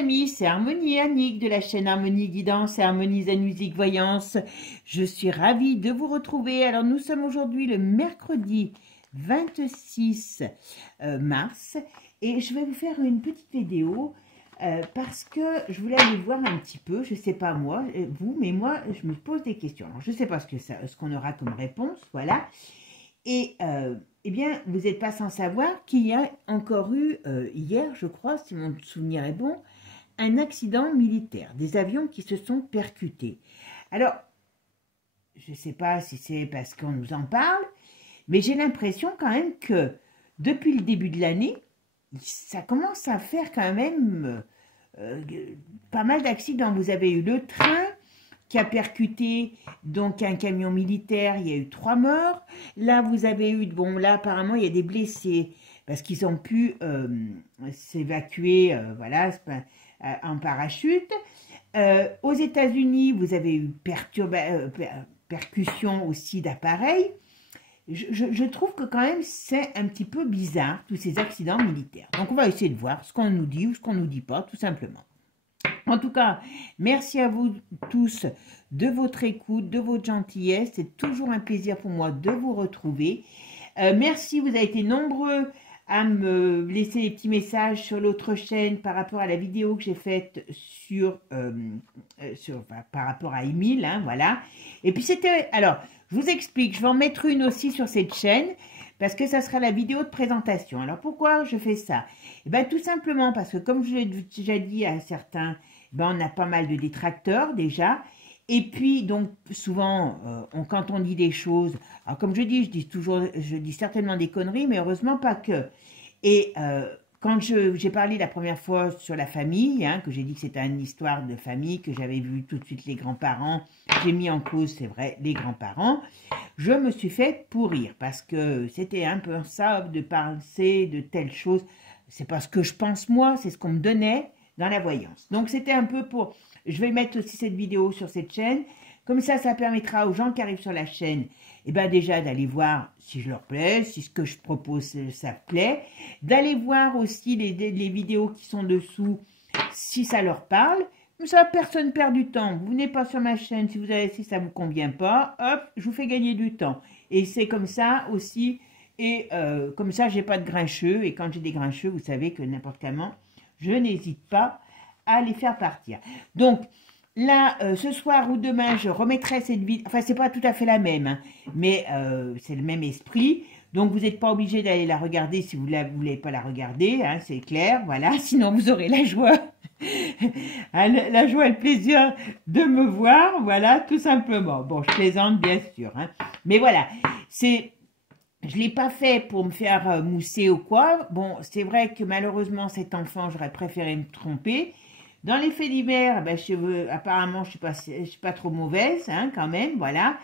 amis, c'est Harmonie Annick de la chaîne Harmonie Guidance et Harmonie Zen Musique Voyance. Je suis ravie de vous retrouver. Alors nous sommes aujourd'hui le mercredi 26 mars et je vais vous faire une petite vidéo parce que je voulais aller voir un petit peu, je ne sais pas moi, vous, mais moi je me pose des questions. Alors je ne sais pas ce qu'on aura comme réponse, voilà. Et eh bien, vous n'êtes pas sans savoir qu'il y a encore eu, hier, je crois, si mon souvenir est bon, un accident militaire, des avions qui se sont percutés. Alors, je ne sais pas si c'est parce qu'on nous en parle, mais j'ai l'impression quand même que depuis le début de l'année, ça commence à faire quand même pas mal d'accidents. Vous avez eu le train qui a percuté donc un camion militaire, il y a eu 3 morts. Là, vous avez eu, bon là apparemment il y a des blessés parce qu'ils ont pu s'évacuer, voilà, en parachute. Aux États-Unis, vous avez eu percussion aussi d'appareils. Je trouve que quand même c'est un petit peu bizarre tous ces accidents militaires. Donc on va essayer de voir ce qu'on nous dit ou ce qu'on nous dit pas, tout simplement. En tout cas, merci à vous tous de votre écoute, de votre gentillesse. C'est toujours un plaisir pour moi de vous retrouver. Merci, vous avez été nombreux à me laisser des petits messages sur l'autre chaîne par rapport à la vidéo que j'ai faite par rapport à Émile, hein, voilà. Et puis c'était... Alors, je vous explique, je vais en mettre une aussi sur cette chaîne parce que ça sera la vidéo de présentation. Alors, pourquoi je fais ça? Eh bien, tout simplement parce que, comme je l'ai déjà dit à certains, ben, on a pas mal de détracteurs déjà. Et puis, donc, souvent, quand on dit des choses, alors comme je dis certainement des conneries, mais heureusement pas que. Et quand j'ai parlé la première fois sur la famille, hein, que j'ai dit que c'était une histoire de famille, que j'avais vu tout de suite les grands-parents, j'ai mis en cause, c'est vrai, les grands-parents, je me suis fait pourrir parce que c'était un peu ça de penser de telles choses. C'est pas ce que je pense moi, c'est ce qu'on me donnait dans la voyance. Donc c'était un peu pour... Je vais mettre aussi cette vidéo sur cette chaîne. Comme ça permettra aux gens qui arrivent sur la chaîne, eh ben déjà d'aller voir si je leur plais, si ce que je propose ça plaît. D'aller voir aussi les vidéos qui sont dessous, si ça leur parle. Comme ça, personne perd du temps. Vous venez pas sur ma chaîne si ça vous convient pas. Hop, je vous fais gagner du temps. Et c'est comme ça aussi... Et comme ça, j'ai pas de grincheux. Et quand j'ai des grincheux, vous savez que n'importe comment, je n'hésite pas à les faire partir. Donc, là, ce soir ou demain, je remettrai cette vidéo. Enfin, c'est pas tout à fait la même, hein, mais c'est le même esprit. Donc, vous n'êtes pas obligé d'aller la regarder si vous ne voulez pas la regarder, hein, c'est clair, voilà. Sinon, vous aurez la joie, la joie et le plaisir de me voir, voilà, tout simplement. Bon, je plaisante, bien sûr, hein, mais voilà, c'est... Je ne l'ai pas fait pour me faire mousser ou quoi. Bon, c'est vrai que malheureusement, cet enfant, j'aurais préféré me tromper. Dans les faits divers, ben, apparemment, je ne suis pas trop mauvaise, hein, quand même, voilà.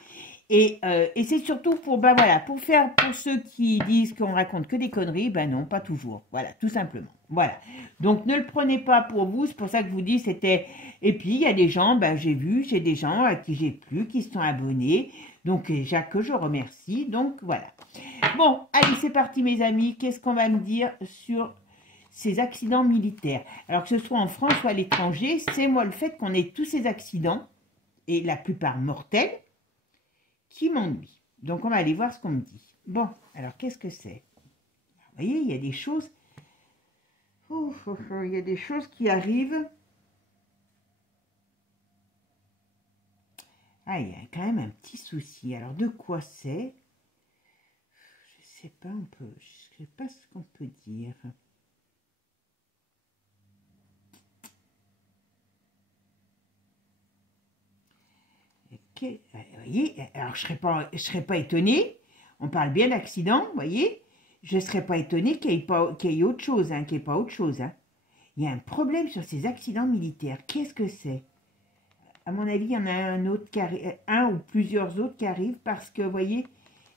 Et c'est surtout pour, ben voilà, pour ceux qui disent qu'on raconte que des conneries, ben non, pas toujours. Voilà, tout simplement. Voilà. Donc, ne le prenez pas pour vous, c'est pour ça que je vous dis, c'était... Et puis, il y a des gens, ben j'ai des gens à qui j'ai plu, qui se sont abonnés. Donc, déjà que je remercie. Donc, voilà. Bon, allez, c'est parti, mes amis. Qu'est-ce qu'on va me dire sur ces accidents militaires? Alors, que ce soit en France ou à l'étranger, c'est moi le fait qu'on ait tous ces accidents, et la plupart mortels, qui m'ennuient. Donc, on va aller voir ce qu'on me dit. Bon, alors, qu'est-ce que c'est? Vous voyez, il y a des choses... il y a des choses qui arrivent... Ah, il y a quand même un petit souci. Alors, de quoi c'est? Je sais pas, je sais pas ce qu'on peut dire. Vous voyez, alors je serais pas étonnée. On parle bien d'accident, vous voyez. Je serais pas étonnée qu'il y ait autre chose, hein, qu'il n'y ait pas autre chose. Hein. Il y a un problème sur ces accidents militaires. Qu'est-ce que c'est? À mon avis, il y en a un ou plusieurs autres qui arrivent parce que, vous voyez,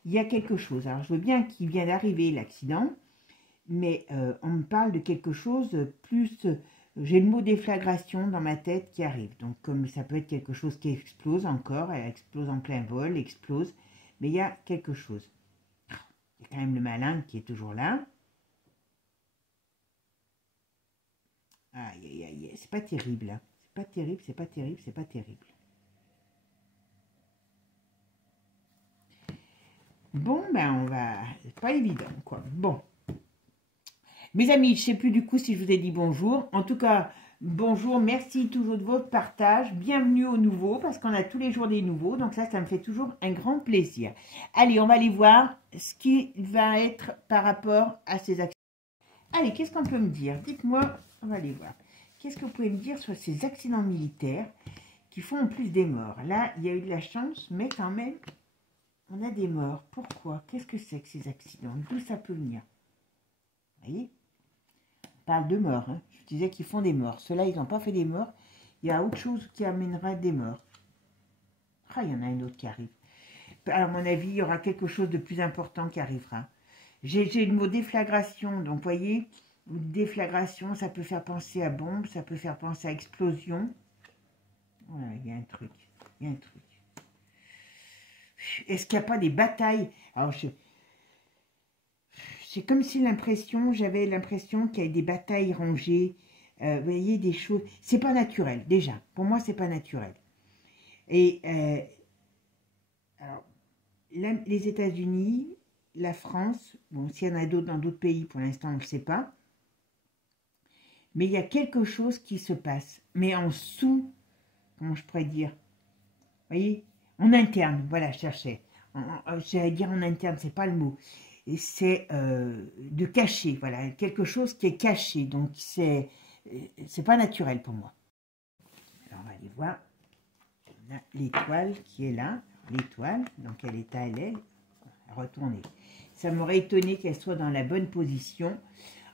il y a quelque chose. Alors, je veux bien qu'il vient d'arriver, l'accident, mais on me parle de quelque chose plus... J'ai le mot déflagration dans ma tête qui arrive. Donc, comme ça peut être quelque chose qui explose encore, elle explose en plein vol, explose, mais il y a quelque chose. Il y a quand même le malin qui est toujours là. Aïe, aïe, aïe, c'est pas terrible. Hein. C'est pas terrible, c'est pas terrible, c'est pas terrible. Bon, ben on va... C'est pas évident, quoi. Bon. Mes amis, je ne sais plus du coup si je vous ai dit bonjour. En tout cas, bonjour, merci toujours de votre partage. Bienvenue aux nouveaux, parce qu'on a tous les jours des nouveaux. Donc ça me fait toujours un grand plaisir. Allez, on va aller voir ce qui va être par rapport à ces accidents. Allez, qu'est-ce qu'on peut me dire? Dites-moi, on va aller voir. Qu'est-ce que vous pouvez me dire sur ces accidents militaires qui font en plus des morts? Là, il y a eu de la chance, mais quand même, on a des morts. Pourquoi? Qu'est-ce que c'est que ces accidents? D'où ça peut venir? Vous voyez? On parle de morts. Hein. Je disais qu'ils font des morts. Ceux-là, ils n'ont pas fait des morts. Il y a autre chose qui amènera des morts. Ah, il y en a un autre qui arrive. À mon avis, il y aura quelque chose de plus important qui arrivera. J'ai le mot déflagration. Donc, vous voyez, déflagration, ça peut faire penser à bombe, ça peut faire penser à explosion. Voilà, il y a un truc. Il y a un truc. Est-ce qu'il n'y a pas des batailles? Alors, c'est comme si j'avais l'impression qu'il y avait des batailles rangées. Vous voyez, des choses. C'est pas naturel, déjà. Pour moi, c'est pas naturel. Et alors, les États-Unis, la France, bon, s'il y en a d'autres dans d'autres pays, pour l'instant, on ne le sait pas. Mais il y a quelque chose qui se passe. Mais en sous, comment je pourrais dire? Vous voyez? En interne, voilà, je cherchais. J'allais dire en interne, c'est pas le mot. Et c'est de cacher, voilà, quelque chose qui est caché. Donc, c'est pas naturel pour moi. Alors, on va aller voir. On a l'étoile qui est là. L'étoile, dans quel état elle est? Retourner. Ça m'aurait étonné qu'elle soit dans la bonne position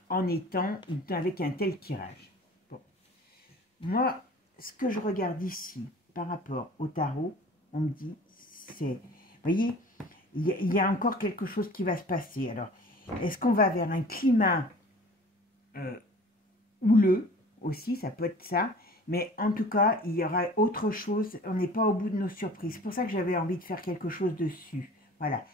en étant avec un tel tirage. Bon. Moi, ce que je regarde ici, par rapport au tarot, on me dit, c'est... Vous voyez, il y a encore quelque chose qui va se passer. Alors, est-ce qu'on va vers un climat houleux aussi? Ça peut être ça. Mais en tout cas, il y aura autre chose. On n'est pas au bout de nos surprises. C'est pour ça que j'avais envie de faire quelque chose dessus. Voilà.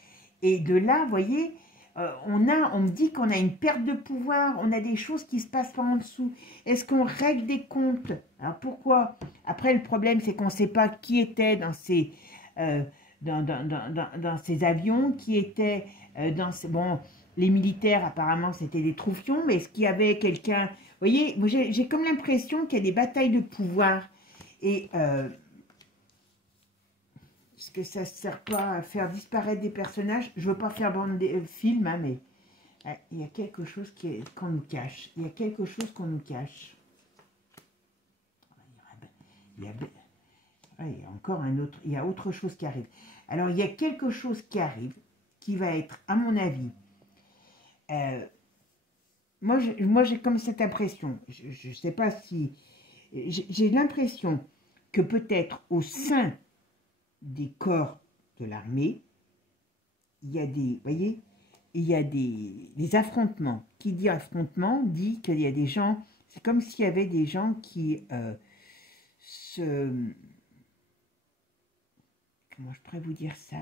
Et de là, vous voyez, on me dit qu'on a une perte de pouvoir. On a des choses qui se passent par en dessous. Est-ce qu'on règle des comptes? Alors pourquoi? Après, le problème, c'est qu'on ne sait pas qui était dans ces... dans ces avions, qui étaient dans ces... Bon, les militaires, apparemment, c'était des troufions, mais est-ce qu'il y avait quelqu'un... Vous voyez, j'ai comme l'impression qu'il y a des batailles de pouvoir. Et est-ce que ça ne sert pas à faire disparaître des personnages? Je ne veux pas faire bande de film, hein, mais il y a quelque chose qu'on nous cache. Il y a quelque chose qu'on nous cache. Il y a encore un autre... Il y a autre chose qui arrive. Alors, il y a quelque chose qui arrive, qui va être, à mon avis... moi, j'ai comme cette impression, je ne sais pas si... J'ai l'impression que peut-être au sein des corps de l'armée, il y a des... Vous voyez, il y a des affrontements. Qui dit affrontement dit qu'il y a des gens... C'est comme s'il y avait des gens qui comment je pourrais vous dire ça?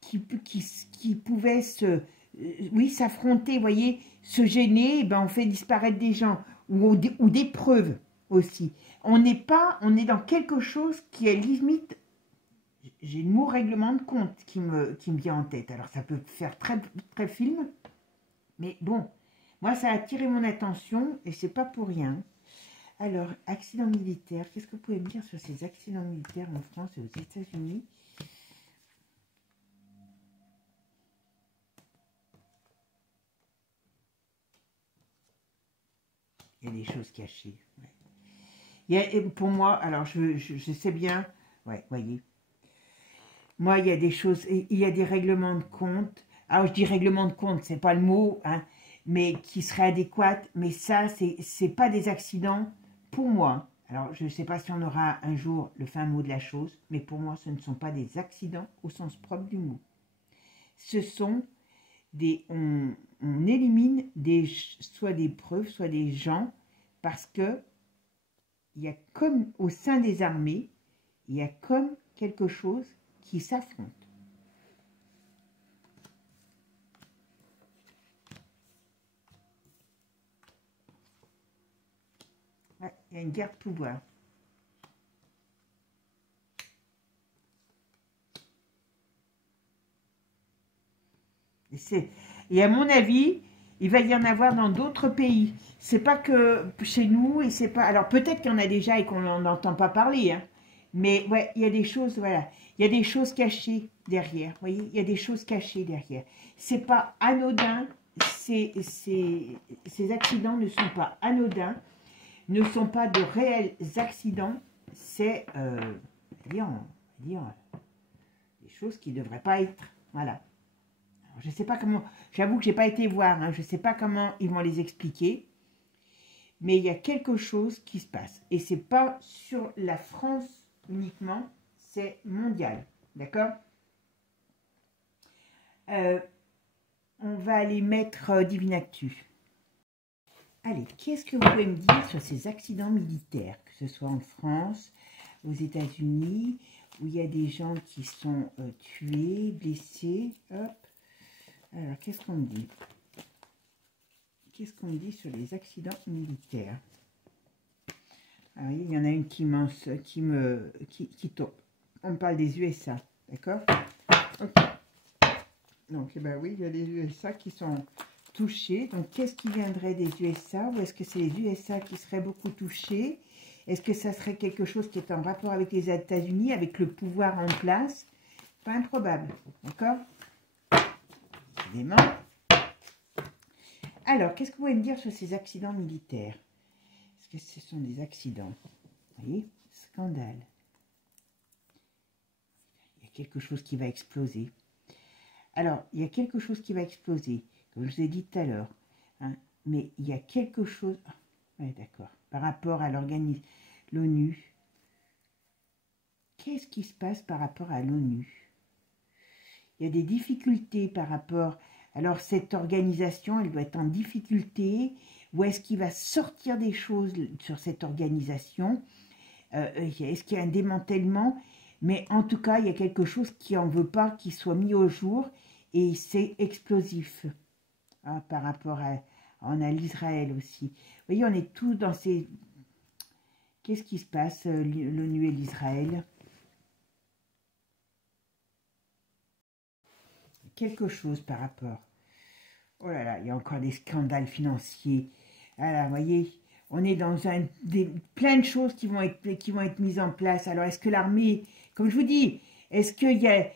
Qui pouvaient oui, s'affronter, vous voyez, se gêner, ben on fait disparaître des gens, ou des preuves aussi. On est dans quelque chose qui est limite, j'ai le mot règlement de compte qui me vient en tête. Alors ça peut faire très, très film, mais bon, moi ça a attiré mon attention, et c'est pas pour rien. Alors, accident militaire, qu'est-ce que vous pouvez me dire sur ces accidents militaires en France et aux États-Unis? Il y a des choses cachées. Ouais. Pour moi, alors je sais bien, ouais, voyez. Moi, il y a des choses, il y a des règlements de compte. Alors, je dis règlement de compte, c'est pas le mot, hein, mais qui serait adéquat. Mais ça, c'est pas des accidents pour moi. Alors, je ne sais pas si on aura un jour le fin mot de la chose, mais pour moi, ce ne sont pas des accidents au sens propre du mot. Ce sont des... On élimine soit des preuves, soit des gens, parce que il y a comme au sein des armées, il y a comme quelque chose qui s'affronte. Il y a une guerre de pouvoir. Et à mon avis, il va y en avoir dans d'autres pays. C'est pas que chez nous et c'est pas. Alors peut-être qu'il y en a déjà et qu'on n'en entend pas parler, hein. Mais ouais, il y a des choses, voilà, il y a des choses cachées derrière. Vous voyez, il y a des choses cachées derrière. C'est pas anodin. Ces accidents ne sont pas anodins, ne sont pas de réels accidents. C'est dire des choses qui ne devraient pas être. Voilà. Je ne sais pas comment, j'avoue que je n'ai pas été voir, hein, je ne sais pas comment ils vont les expliquer, mais il y a quelque chose qui se passe. Et ce n'est pas sur la France uniquement, c'est mondial, d'accord? On va aller mettre Divinactu. Allez, qu'est-ce que vous pouvez me dire sur ces accidents militaires, que ce soit en France, aux États-Unis, où il y a des gens qui sont tués, blessés, hop. Alors, qu'est-ce qu'on me dit? Qu'est-ce qu'on me dit sur les accidents militaires? Alors, il y en a une qui tombe. On me parle des USA, d'accord? Ok. Donc, eh ben oui, il y a des USA qui sont touchés. Donc, qu'est-ce qui viendrait des USA? Ou est-ce que c'est les USA qui seraient beaucoup touchés? Est-ce que ça serait quelque chose qui est en rapport avec les États-Unis, avec le pouvoir en place? Pas improbable, d'accord? Évidemment. Alors, qu'est-ce que vous pouvez me dire sur ces accidents militaires? Est-ce que ce sont des accidents? Vous voyez, scandale. Il y a quelque chose qui va exploser. Alors, il y a quelque chose qui va exploser, comme je vous ai dit tout à l'heure. Hein, mais il y a quelque chose... Oui, d'accord. Par rapport à l'ONU. Qu'est-ce qui se passe par rapport à l'ONU? Il y a des difficultés par rapport... Alors, cette organisation, elle doit être en difficulté. Ou est-ce qu'il va sortir des choses sur cette organisation? Est-ce qu'il y a un démantèlement? Mais en tout cas, il y a quelque chose qui n'en veut pas, qui soit mis au jour. Et c'est explosif. Hein, par rapport à... On a l'Israël aussi. Vous voyez, on est tous dans ces... Qu'est-ce qui se passe, l'ONU et l'Israël? Quelque chose par rapport. Oh là là, il y a encore des scandales financiers. Voilà, vous voyez, on est dans plein de choses qui vont être mises en place. Alors, est-ce que l'armée, comme je vous dis, est-ce qu'il y a,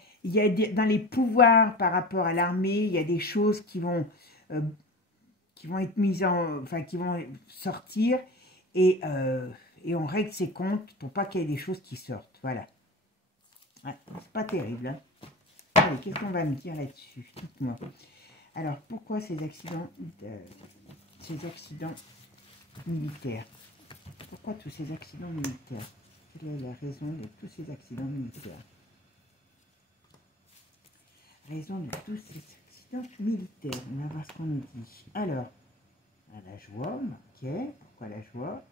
dans les pouvoirs par rapport à l'armée, il y a des choses qui vont être mises en, enfin, qui vont sortir et on règle ses comptes pour pas qu'il y ait des choses qui sortent. Voilà. Ouais, c'est pas terrible, hein. Allez, qu'est-ce qu'on va me dire là-dessus? Dites-moi. Alors, pourquoi ces accidents militaires? Pourquoi tous ces accidents militaires? Quelle est la raison de tous ces accidents militaires? Raison de tous ces accidents militaires. On va voir ce qu'on nous dit. Alors, la joie, ok. Pourquoi la joie?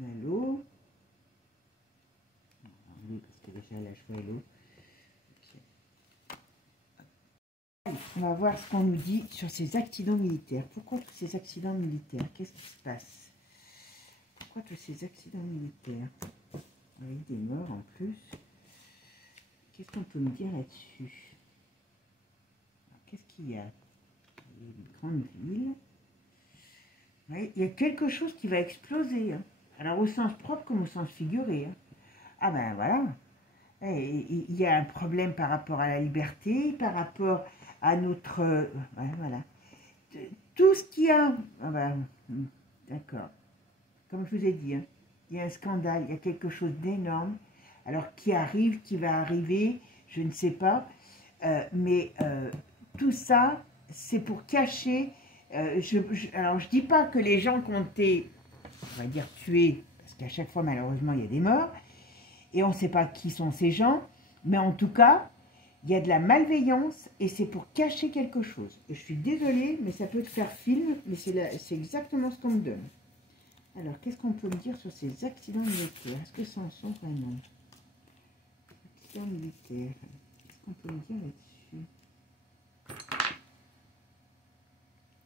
On a l'eau. Oui, parce que déjà la joie et l'eau. On va voir ce qu'on nous dit sur ces accidents militaires. Pourquoi tous ces accidents militaires? Qu'est-ce qui se passe? Pourquoi tous ces accidents militaires? Avec des morts en plus. Qu'est-ce qu'on peut me dire là-dessus? Qu'est-ce qu'il y a? Il y a une grande ville. Oui, il y a quelque chose qui va exploser. Hein. Alors au sens propre comme au sens figuré. Hein. Ah ben voilà. Il y a un problème par rapport à la liberté, par rapport à notre... voilà. Tout ce qu'il y a... Ah ben, d'accord. Comme je vous ai dit, hein, il y a un scandale, il y a quelque chose d'énorme. Alors, qui arrive, qui va arriver, je ne sais pas. Mais tout ça, c'est pour cacher... alors, je ne dis pas que les gens qui ont été, on va dire, tués, parce qu'à chaque fois, malheureusement, il y a des morts, et on ne sait pas qui sont ces gens, mais en tout cas, il y a de la malveillance et c'est pour cacher quelque chose. Et je suis désolée, mais ça peut te faire film, mais c'est exactement ce qu'on me donne. Alors, qu'est-ce qu'on peut me dire sur ces accidents militaires? Est-ce que ça en sont vraiment? Accidents militaires. Qu'est-ce qu'on peut me dire là-dessus?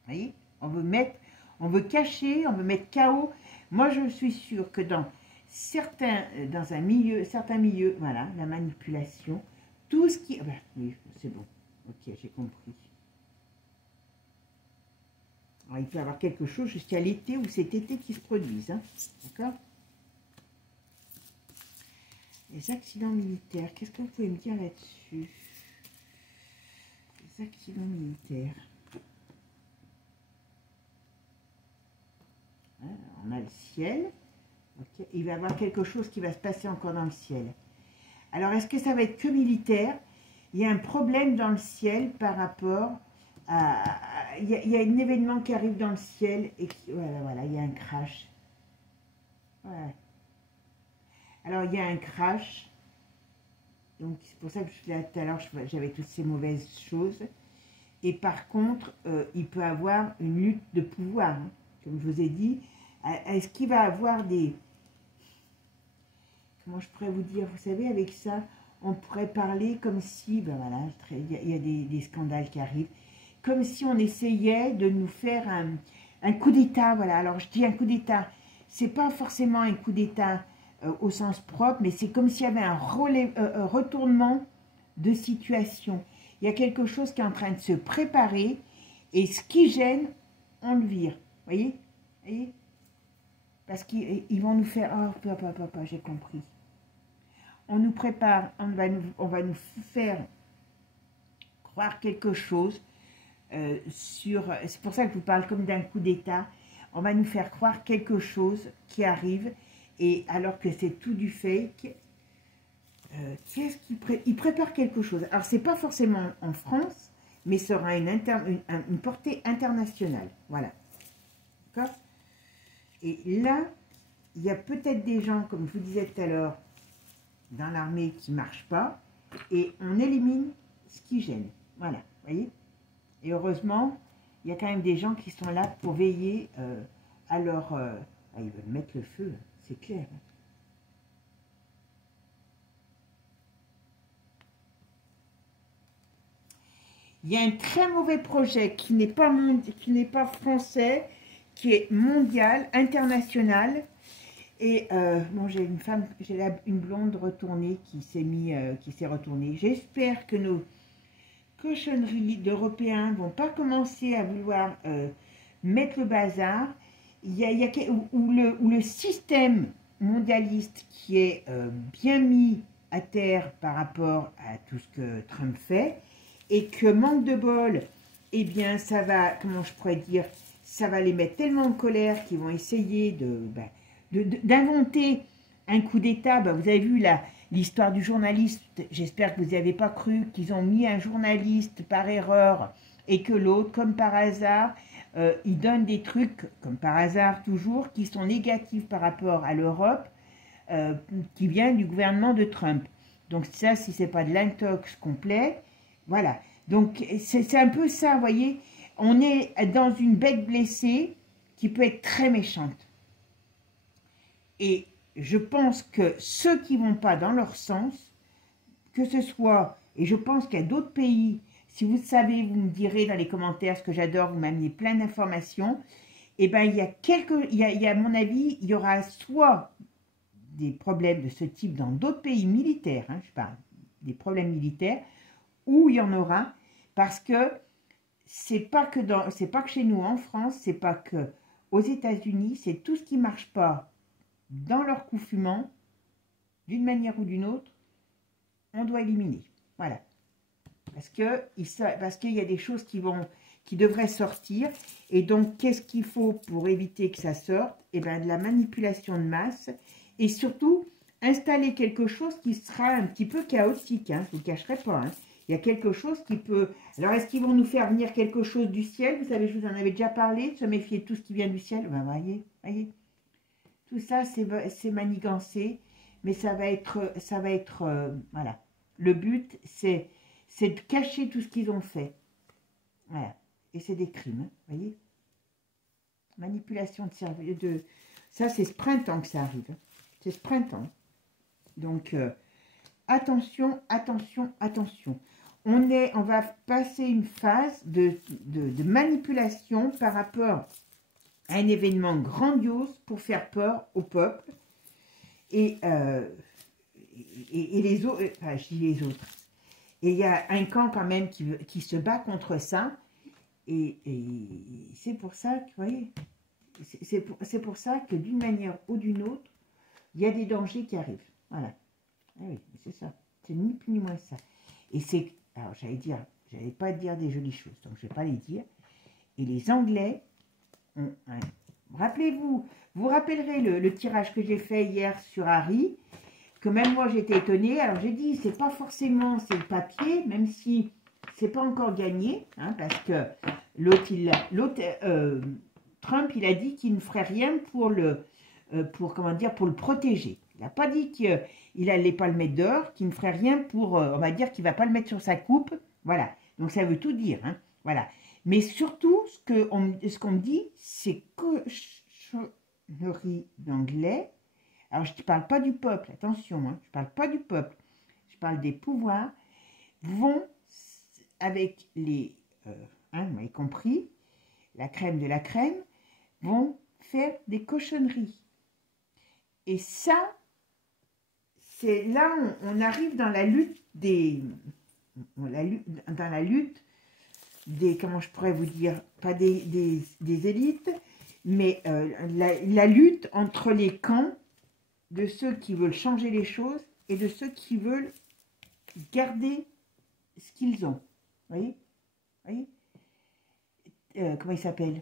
Vous voyez, on veut cacher, on veut mettre KO. Moi, je suis sûre que dans certains milieux, voilà, la manipulation, tout ce qui... Ah ben, oui, c'est bon. Ok, j'ai compris. Alors, il peut y avoir quelque chose jusqu'à l'été ou cet été qui se produise. Hein, d'accord? Les accidents militaires, qu'est-ce que vous pouvez me dire là-dessus? Les accidents militaires. Alors, on a le ciel. Okay. Il va y avoir quelque chose qui va se passer encore dans le ciel. Alors, est-ce que ça va être que militaire? Il y a un problème dans le ciel par rapport à... Il y a un événement qui arrive dans le ciel et qui... Voilà, il y a un crash. Voilà. Alors, il y a un crash. Donc, c'est pour ça que tout à l'heure, j'avais toutes ces mauvaises choses. Et par contre, il peut avoir une lutte de pouvoir. Hein. Comme je vous ai dit, est-ce qu'il va avoir des... Comment je pourrais vous dire? Vous savez, avec ça, on pourrait parler comme si... Ben voilà, il y a des scandales qui arrivent. Comme si on essayait de nous faire un coup d'État. Voilà, alors je dis un coup d'État. C'est pas forcément un coup d'État au sens propre, mais c'est comme s'il y avait un retournement de situation. Il y a quelque chose qui est en train de se préparer et ce qui gêne, on le vire. Vous voyez? Parce qu'ils vont nous faire... Oh, papa, j'ai compris. On nous prépare, on va nous faire croire quelque chose sur... C'est pour ça que je vous parle comme d'un coup d'État. On va nous faire croire quelque chose qui arrive, et alors que c'est tout du fake. Qu'est-ce qu'il il prépare quelque chose. Alors, c'est pas forcément en France, mais ça aura une portée internationale. Voilà. D'accord? Et là, il y a peut-être des gens, comme je vous disais tout à l'heure, dans l'armée qui ne marchent pas, et on élimine ce qui gêne. Voilà, vous voyez? Et heureusement, il y a quand même des gens qui sont là pour veiller à leur... ils veulent mettre le feu, c'est clair. Il y a un très mauvais projet qui n'est pas français, qui est mondial, international. Et bon, j'ai une femme, une blonde retournée qui s'est retournée. J'espère que nos cochonneries d'Européens ne vont pas commencer à vouloir mettre le bazar. Où le système mondialiste qui est bien mis à terre par rapport à tout ce que Trump fait, et que manque de bol, eh bien ça va, comment je pourrais dire, ça va les mettre tellement en colère qu'ils vont essayer d'inventer un coup d'État. Vous avez vu l'histoire du journaliste, j'espère que vous n'y avez pas cru, qu'ils ont mis un journaliste par erreur et que l'autre, comme par hasard, il donne des trucs, comme par hasard toujours, qui sont négatifs par rapport à l'Europe, qui vient du gouvernement de Trump. Donc ça, si ce n'est pas de l'intox complet, voilà. Donc c'est un peu ça, vous voyez, on est dans une bête blessée qui peut être très méchante. Et je pense que ceux qui ne vont pas dans leur sens, que ce soit, et je pense qu'il y a d'autres pays, si vous savez, vous me direz dans les commentaires, ce que j'adore, vous m'amenez plein d'informations, et bien il y a à mon avis, il y aura soit des problèmes de ce type dans d'autres pays militaires, hein, je parle des problèmes militaires, où il y en aura, parce que c'est pas que chez nous en France, c'est pas que aux États-Unis, c'est tout ce qui marche pas dans leur coup fumant, d'une manière ou d'une autre, on doit éliminer. Voilà. Parce qu'il y a des choses qui devraient sortir. Et donc, qu'est-ce qu'il faut pour éviter que ça sorte? Eh bien, de la manipulation de masse. Et surtout, installer quelque chose qui sera un petit peu chaotique. Hein, je ne vous le cacherai pas. Hein. Il y a quelque chose qui peut... Alors, est-ce qu'ils vont nous faire venir quelque chose du ciel? Vous savez, je vous en avais déjà parlé, de se méfier de tout ce qui vient du ciel. Ben, voyez. Tout ça, c'est manigancé. Mais ça va être voilà. Le but, c'est de cacher tout ce qu'ils ont fait. Voilà. Et c'est des crimes, vous voyez. Manipulation de cerveau. Ça, c'est ce printemps que ça arrive. C'est ce printemps. Donc, attention, attention, attention. On va passer une phase de manipulation par rapport un événement grandiose pour faire peur au peuple et les autres, enfin, je dis les autres. Et il y a un camp quand même qui se bat contre ça. Et c'est pour ça que, vous voyez, c'est pour ça que d'une manière ou d'une autre, il y a des dangers qui arrivent. Voilà. Ah oui, c'est ça. C'est ni plus ni moins ça. Et c'est, alors j'allais pas dire des jolies choses, donc je vais pas les dire. Et les Anglais ont, hein, rappelez-vous, vous rappellerez le tirage que j'ai fait hier sur Harry, que même moi j'étais étonnée. Alors j'ai dit, c'est pas forcément, c'est le papier, même si c'est pas encore gagné, hein, parce que Trump, il a dit qu'il ne ferait rien pour comment dire, pour le protéger. Il n'a pas dit qu'il n'allait pas le mettre dehors, qu'il ne ferait rien pour, on va dire qu'il ne va pas le mettre sur sa coupe. Voilà. Donc ça veut tout dire, hein. Voilà. Mais surtout, ce qu'on me dit, c'est cochonnerie d'anglais. Alors, je ne parle pas du peuple, attention, hein, je ne parle pas du peuple. Je parle des pouvoirs, vont, avec les, hein, vous m'avez compris, la crème de la crème, vont faire des cochonneries. Et ça, c'est là on arrive dans la lutte dans la lutte des, comment je pourrais vous dire, pas des élites, mais la lutte entre les camps de ceux qui veulent changer les choses et de ceux qui veulent garder ce qu'ils ont. Vous voyez? Comment il s'appelle?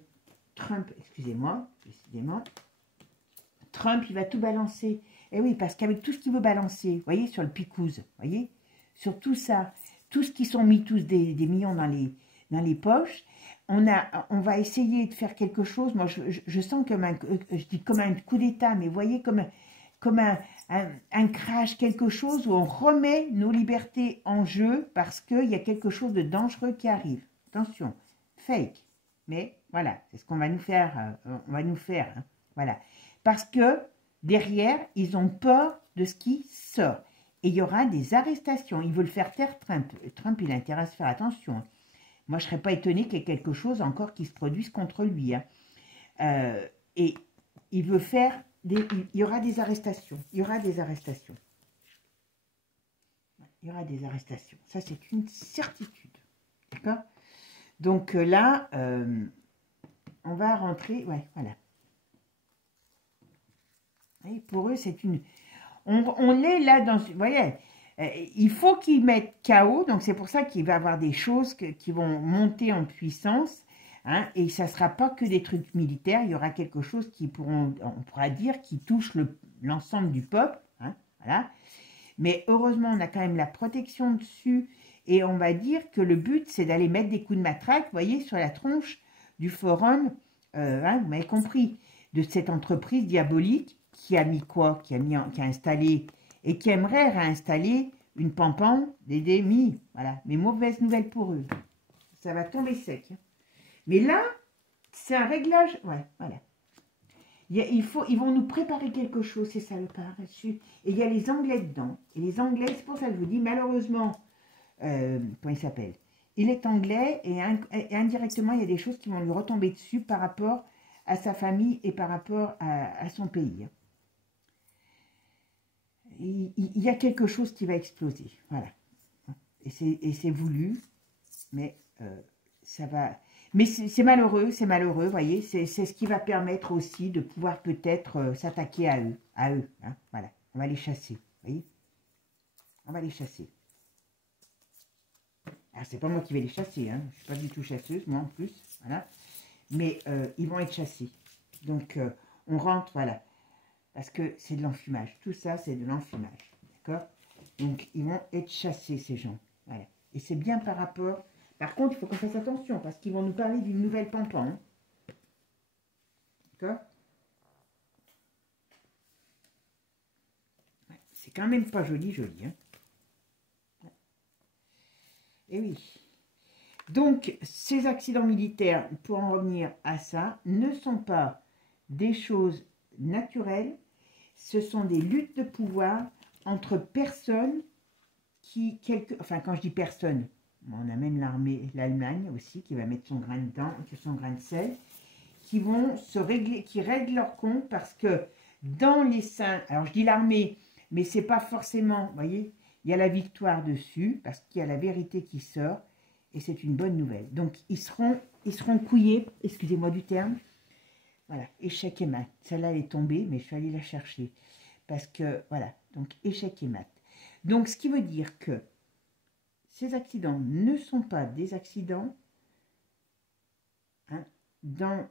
Trump, excusez-moi, décidément. Trump, il va tout balancer. Et oui, parce qu'avec tout ce qu'il veut balancer, vous voyez, sur le picouse, vous voyez, sur tout ça, tout ce qui sont mis tous des millions dans les poches, on va essayer de faire quelque chose. Moi, je sens comme je dis comme un coup d'État, mais vous voyez, comme un crash, quelque chose où on remet nos libertés en jeu parce qu'il y a quelque chose de dangereux qui arrive. Attention, fake. Mais voilà, c'est ce qu'on va nous faire. Hein, voilà. Parce que derrière, ils ont peur de ce qui sort. Et il y aura des arrestations. Ils veulent faire taire Trump. Trump, il a intérêt à se faire attention. Moi, je ne serais pas étonnée qu'il y ait quelque chose encore qui se produise contre lui. Hein. Et il veut faire... il y aura des arrestations. Il y aura des arrestations. Il y aura des arrestations. Ça, c'est une certitude. D'accord? Donc là, on va rentrer... Ouais, voilà. Et pour eux, c'est une... On est là dans... Vous voyez, il faut qu'ils mettent KO. Donc, c'est pour ça qu'il va y avoir des choses qui vont monter en puissance. Hein, et ça ne sera pas que des trucs militaires. Il y aura quelque chose on pourra dire, qui touche l'ensemble du peuple. Hein, voilà. Mais heureusement, on a quand même la protection dessus. Et on va dire que le but, c'est d'aller mettre des coups de matraque, vous voyez, sur la tronche du forum, hein, vous m'avez compris, de cette entreprise diabolique qui a mis quoi? Qui a installé et qui aimerait réinstaller une pampan des démis. Voilà, mais mauvaise nouvelle pour eux. Ça va tomber sec. Hein. Mais là, c'est un réglage. Ouais, voilà. Ils vont nous préparer quelque chose, c'est ça le parachute. Et il y a les Anglais dedans. Et les Anglais, c'est pour ça que je vous dis, malheureusement, comment il s'appelle? Il est anglais et indirectement, il y a des choses qui vont lui retomber dessus par rapport à sa famille et par rapport à son pays. Il y a quelque chose qui va exploser. Voilà. Et c'est voulu, mais ça va... Mais c'est malheureux, vous voyez, c'est ce qui va permettre aussi de pouvoir peut-être s'attaquer à eux, hein, voilà, on va les chasser, vous voyez, on va les chasser. Alors, c'est pas moi qui vais les chasser, hein, je suis pas du tout chasseuse, moi en plus, voilà, mais ils vont être chassés, donc on rentre, voilà, parce que c'est de l'enfumage, tout ça c'est de l'enfumage, d'accord, donc ils vont être chassés ces gens, voilà, et c'est bien par rapport... Par contre, il faut qu'on fasse attention, parce qu'ils vont nous parler d'une nouvelle pampan. Hein. D'accord? Ouais, c'est quand même pas joli. Hein. Et oui. Donc, ces accidents militaires, pour en revenir à ça, ne sont pas des choses naturelles. Ce sont des luttes de pouvoir entre personnes qui... Enfin, quand je dis personnes... On a même l'Allemagne aussi qui va mettre son grain de sel, qui vont se régler, qui règlent leur compte parce que dans les seins, alors je dis l'armée, mais c'est pas forcément, vous voyez, il y a la victoire dessus parce qu'il y a la vérité qui sort et c'est une bonne nouvelle. Donc ils seront couillés, excusez-moi du terme. Voilà, échec et mat. Celle-là elle est tombée, mais je suis allée la chercher parce que voilà, donc échec et mat. Donc ce qui veut dire que ces accidents ne sont pas des accidents hein, dans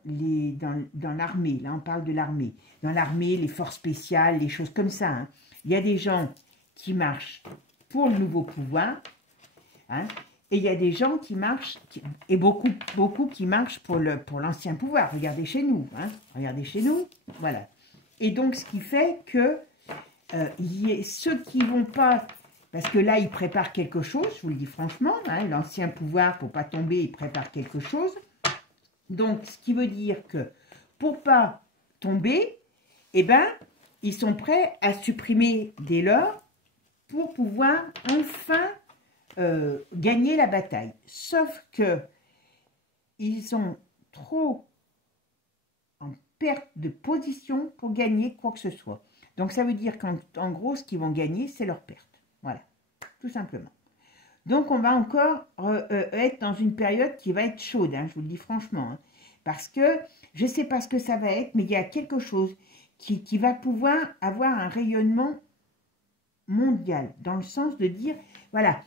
l'armée. Là, on parle de l'armée. Dans l'armée, les forces spéciales, les choses comme ça. Hein. Il y a des gens qui marchent pour le nouveau pouvoir. Hein, et il y a des gens qui marchent, et beaucoup qui marchent pour l'ancien pouvoir. Regardez chez nous. Hein, regardez chez nous. Voilà. Et donc, ce qui fait que il y a ceux qui vont pas... Parce que là, ils préparent quelque chose, je vous le dis franchement. Hein, l'ancien pouvoir, pour pas tomber, il prépare quelque chose. Donc, ce qui veut dire que pour pas tomber, eh ben, ils sont prêts à supprimer des leurs pour pouvoir enfin gagner la bataille. Sauf que ils sont trop en perte de position pour gagner quoi que ce soit. Donc, ça veut dire qu'en gros, ce qu'ils vont gagner, c'est leur perte. Voilà, tout simplement. Donc, on va encore être dans une période qui va être chaude, hein, je vous le dis franchement. Hein, parce que, je ne sais pas ce que ça va être, mais il y a quelque chose qui va pouvoir avoir un rayonnement mondial. Dans le sens de dire, voilà,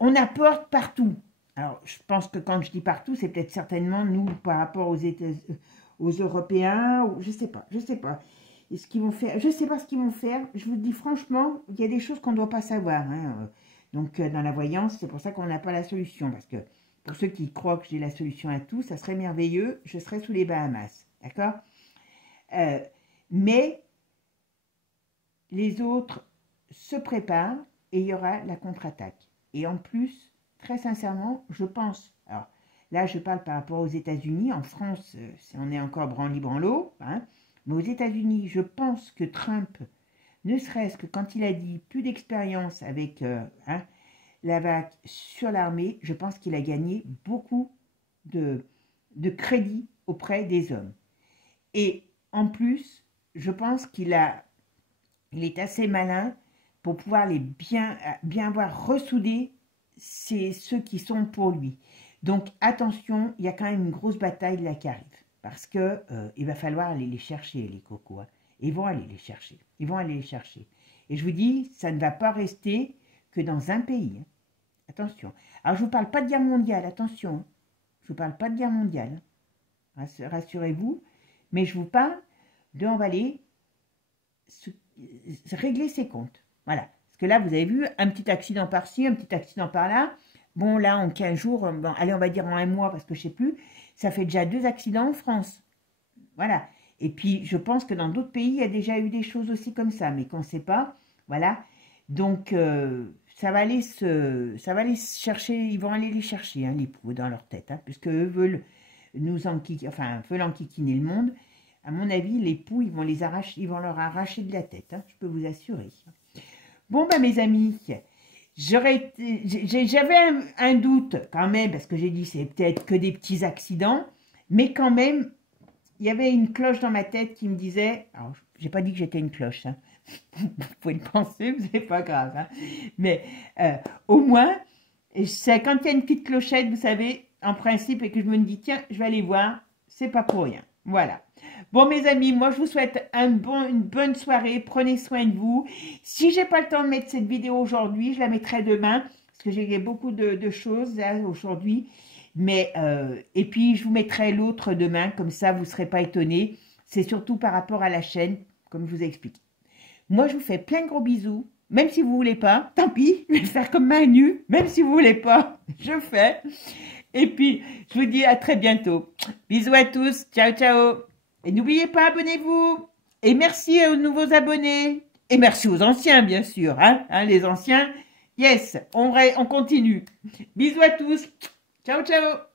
on apporte partout. Alors, je pense que quand je dis partout, c'est peut-être certainement nous par rapport aux Européens, ou je ne sais pas. Et ce qu'ils vont faire, je ne sais pas ce qu'ils vont faire. Je vous le dis franchement, il y a des choses qu'on ne doit pas savoir. Hein. Donc, dans la voyance, c'est pour ça qu'on n'a pas la solution. Parce que pour ceux qui croient que j'ai la solution à tout, ça serait merveilleux. Je serais sous les Bahamas. D'accord mais les autres se préparent et il y aura la contre-attaque. Et en plus, très sincèrement, je pense... Alors, là, je parle par rapport aux États-Unis. En France, on est encore branli-branlo. Hein, mais aux États-Unis, je pense que Trump, ne serait-ce que quand il a dit plus d'expérience avec la vague sur l'armée, je pense qu'il a gagné beaucoup de crédit auprès des hommes. Et en plus, je pense il est assez malin pour pouvoir les bien avoir ressoudés, c'est ceux qui sont pour lui. Donc attention, il y a quand même une grosse bataille là qui arrive. Parce que il va falloir aller les chercher, les cocos. Hein. Ils vont aller les chercher. Ils vont aller les chercher. Et je vous dis, ça ne va pas rester que dans un pays. Hein. Attention. Alors, je ne vous parle pas de guerre mondiale, attention. Hein. Je ne vous parle pas de guerre mondiale. Hein. Rassurez-vous. Mais je vous parle de, on va aller régler ses comptes. Voilà. Parce que là, vous avez vu, un petit accident par-ci, un petit accident par-là. Bon, là, en 15 jours, bon, allez, on va dire en un mois, parce que je ne sais plus, ça fait déjà 2 accidents en France. Voilà. Et puis, je pense que dans d'autres pays, il y a déjà eu des choses aussi comme ça, mais qu'on ne sait pas. Voilà. Donc, ça va aller chercher, ils vont aller les chercher, hein, les poux, dans leur tête, hein, puisque eux veulent veulent enquiquiner le monde. À mon avis, les poux, ils vont leur arracher de la tête, hein, je peux vous assurer. Bon, ben, mes amis, j'avais un doute quand même, parce que j'ai dit c'est peut-être que des petits accidents, mais quand même, il y avait une cloche dans ma tête qui me disait, alors j'ai pas dit que j'étais une cloche, hein. Vous pouvez le penser, mais c'est pas grave, hein. Mais au moins, c'est quand il y a une petite clochette, vous savez, en principe, et que je me dis, tiens, je vais aller voir, c'est pas pour rien. Voilà. Bon, mes amis, moi, je vous souhaite une bonne soirée. Prenez soin de vous. Si j'ai pas le temps de mettre cette vidéo aujourd'hui, je la mettrai demain, parce que j'ai beaucoup de choses aujourd'hui. Mais, et puis, je vous mettrai l'autre demain, comme ça, vous ne serez pas étonnés. C'est surtout par rapport à la chaîne, comme je vous ai expliqué. Moi, je vous fais plein de gros bisous. Même si vous ne voulez pas, tant pis, je vais faire comme main nue. Même si vous ne voulez pas, je fais. Et puis, je vous dis à très bientôt. Bisous à tous. Ciao, ciao. Et n'oubliez pas, abonnez-vous. Et merci aux nouveaux abonnés. Et merci aux anciens, bien sûr. Hein, les anciens. Yes, on continue. Bisous à tous. Ciao, ciao.